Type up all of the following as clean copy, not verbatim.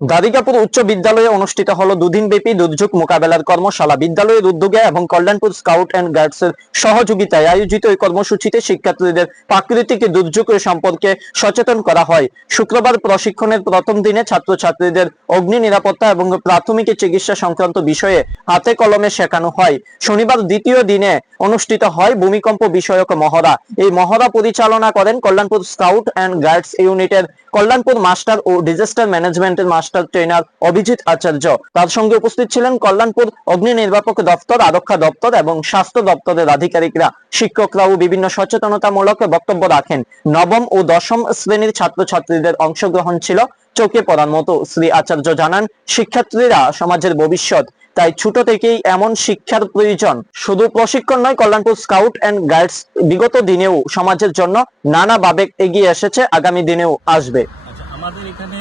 দারিকাপুর উচ্চ বিদ্যালয়ে অনুষ্ঠিত হলো দুদিনব্যাপী দুর্যোগ মোকাবেলার কর্মশালা। বিদ্যালয়ের উদ্যোগে এবং কল্যাণপুর স্কাউট অ্যান্ড গাইডসের সহযোগিতায় আয়োজিত এই কর্মসূচিতে শিক্ষার্থীদের প্রাকৃতিক দুর্যোগ সম্পর্কে সচেতন করা হয়। শুক্রবার প্রশিক্ষণের প্রথম দিনে ছাত্রছাত্রীদের অগ্নি নিরাপত্তা এবং প্রাথমিক চিকিৎসা সংক্রান্ত বিষয়ে হাতে কলমে শেখানো হয়। শনিবার দ্বিতীয় দিনে অনুষ্ঠিত হয় ভূমিকম্প বিষয়ক মহড়া। এই মহড়া পরিচালনা করেন কল্যাণপুর স্কাউট অ্যান্ড গাইডস ইউনিটের কল্যাণপুর মাস্টার ও ডিজাস্টার ম্যানেজমেন্টের মাস্টার ট্রেনার অভিজিৎ আচার্য। তার সঙ্গে উপস্থিত ছিলেন কল্যাণপুর অগ্নি নির্বাপক দপ্তর, আরক্ষা দপ্তর এবং স্বাস্থ্য দপ্তরের আধিকারিকরা। শিক্ষকরাও বিভিন্ন সচেতনতামূলক বক্তব্য রাখেন। নবম ও দশম শ্রেণীর ছাত্রছাত্রীদের অংশগ্রহণ ছিল চোখে পড়ার মতো। শ্রী আচার্য জানান, শিক্ষার্থীরা সমাজের ভবিষ্যৎ, তাই ছোট থেকেই এমন শিক্ষার প্রয়োজন। শুধু প্রশিক্ষণ নয়, কল্যাণপুর স্কাউট অ্যান্ড গাইডস বিগত দিনেও সমাজের জন্য নানাভাবে এগিয়ে এসেছে, আগামী দিনেও আসবে। আচ্ছা, আমাদের এখানে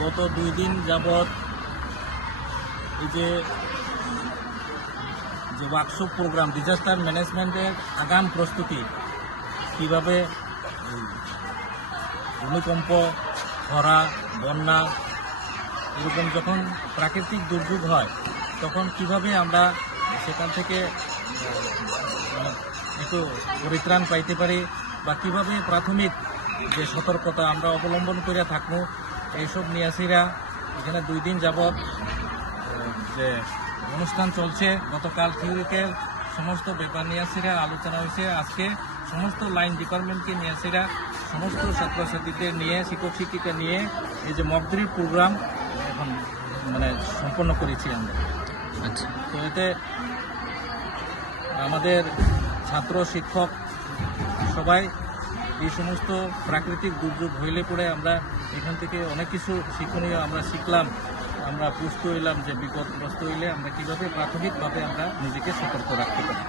গত 2 দিন যাবৎ এই যে ওয়ার্কশপ প্রোগ্রাম ডিজাস্টার ম্যানেজমেন্টের আগাম প্রস্তুতি, কিভাবে ভূমিকম্প, খরা, বন্যা এরকম যখন প্রাকৃতিক দুর্যোগ হয় তখন কিভাবে আমরা সেখান থেকে একটু পরিত্রাণ পাইতে পারি বা কিভাবে প্রাথমিক যে সতর্কতা আমরা অবলম্বন করে থাকবো, এইসব নিয়াসীরা এখানে 2 দিন যাবৎ যে অনুষ্ঠান চলছে। গতকাল থিওরিক্যাল সমস্ত ব্যাপার নিয়াসীরা আলোচনা হয়েছে। আজকে সমস্ত লাইন ডিপার্টমেন্টকে নিয়াসীরা সমস্ত ছাত্রছাত্রীদের নিয়ে, শিক্ষক শিক্ষিকা নিয়ে এই যে মকড্রিল প্রোগ্রাম এখন সম্পন্ন করেছি আমরা। আচ্ছা, তো এতে আমাদের ছাত্র শিক্ষক সবাই এই সমস্ত প্রাকৃতিক দুর্যোগ হইলে পরে আমরা এখান থেকে অনেক কিছু শিক্ষণীয় আমরা শিখলাম। আমরা বুঝতে হইলাম যে বিপদগ্রস্ত হইলে আমরা কীভাবে প্রাথমিকভাবে আমরা নিজেকে সতর্ক রাখতে পারি।